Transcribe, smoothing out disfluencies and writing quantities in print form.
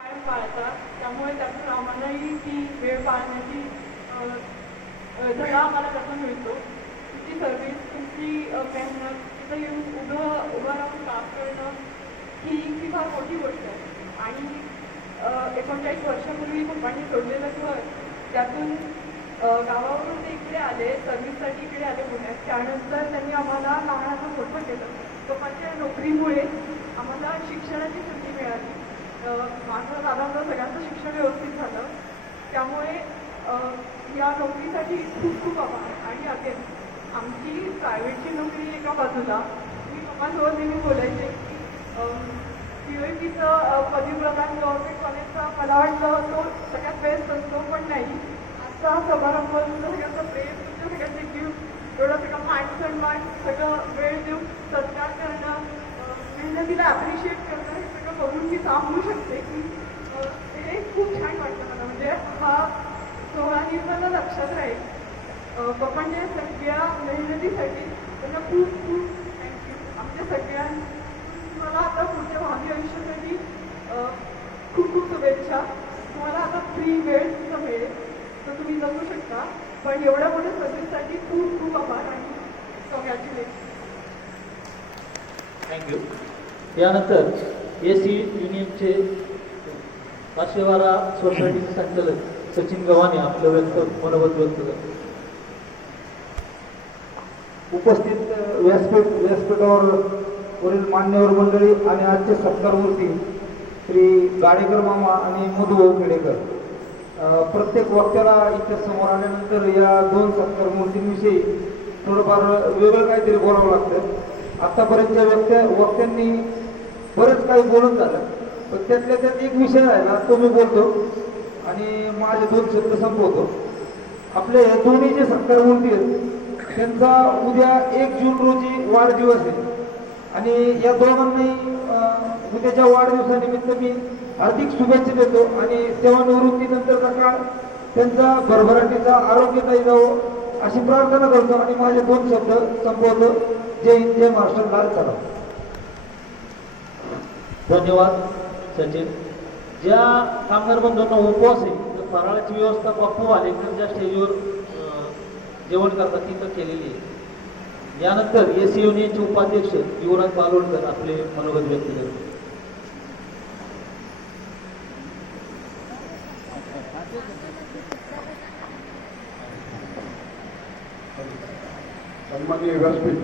कायम पाळतात. त्यामुळे त्यातून आम्हालाही ती वेळ पाळण्याची धडा आम्हाला त्याचा मिळतो. तुमची सर्व्हिस, तुमची मेहनत, तिथं येऊन उभं राहून काम करणं ही फार मोठी गोष्ट आहे. आणि 39 वर्षापूर्वी पप्पांनी सोडलेलं घर, त्यातून गावावरून ते इकडे आले, सर्व्हिससाठी इकडे आले पुण्यात. त्यानंतर त्यांनी आम्हाला लहानाचं मोठं केलं. पप्पांच्या नोकरीमुळे आम्हाला शिक्षणाची संधी मिळाली. माझं दादाचं सगळ्यांचं शिक्षण व्यवस्थित झालं. त्यामुळे या नोकरीसाठी खूप खूप आभार. आणि अगेन आमची प्रायव्हेटची नोकरी एका बाजूला, मी पप्पांसोबत नेहमी बोलायचे की POPचं पदवीप्रदान गव्हर्नमेंट कॉलेजचा मला वाटलं तो सगळ्यात बेस्ट असतो, पण नाही. आजचा समारंभ, तुमचं सगळ्यांचं प्रेम, तुमच्या सगळ्यांचे गिफ्ट, एवढं सगळं मान सन्मान, सगळं वेळ देऊन सत्कार करणं, मेहनतीला ॲप्रिशिएट करणं, हे सगळं बघून मी सांगू शकते की ते खूप छान वाटतं मला. म्हणजे हा सोहळा मला लक्षात राहील. पप्पांच्या सगळ्या मेहनतीसाठी त्यांना खूप खूप थँक्यू. आमच्या सगळ्यांना आता पुढच्या भावी आयुष्यासाठी खूप खूप शुभेच्छा. तुम्हाला आता फ्री वेळ तुमचा मिळेल तर तुम्ही जगू शकता, पण एवढ्या मोठ्या सर्व्हिससाठी खूप खूप आभार आणि कॉंग्रॅच्युलेशन. थँक्यू. यानंतर AC युनियनचे काशेवारा सोसायटीचे संचालक सचिन गव्हाणे आपलं मनोगत व्यक्त करतात. उपस्थित व्यासपीठावर वरील मान्यवर मंडळी आणि आजचे सत्कारमूर्ती श्री गाडेकर मामा आणि मधुभाऊ खेडेकर, प्रत्येक वक्त्याला इथे समोर आल्यानंतर या दोन सत्कारमूर्तींविषयी थोडंफार वेगळं काहीतरी बोलावं लागतं. आत्तापर्यंतच्या वक्त्यांनी बरंच काही बोलत झालं, पण त्यातल्या त्यात एक विषय राहिला, तो मी बोलतो आणि माझे दोन शब्द संपवतो. आपले दोन्ही जे सत्कारमूर्ती आहेत त्यांचा उद्या 1 जून रोजी वाढदिवस आहे आणि या दोघांनाही उद्याच्या वाढदिवसानिमित्त मी हार्दिक शुभेच्छा देतो आणि सेवानिवृत्तीनंतरचा काळ त्यांचा भरभराटीचा आरोग्यदायी जावो अशी प्रार्थना करतो आणि माझे दोन शब्द संपवतो. जय हिंद, जय महाराष्ट्र, लाल सलाम. धन्यवाद सचिन. ज्या कामगार बंधूंना उपवास आहे तर फराळाची व्यवस्था बाप्पू आलेकर ज्या स्टेजवर जेवण करतात तिथं केलेली आहे. यानंतर AC युनियनचे उपाध्यक्ष युवराज बालोडकर आपले मनोगत व्यक्त करतात. सन्माननीय व्यासपीठ,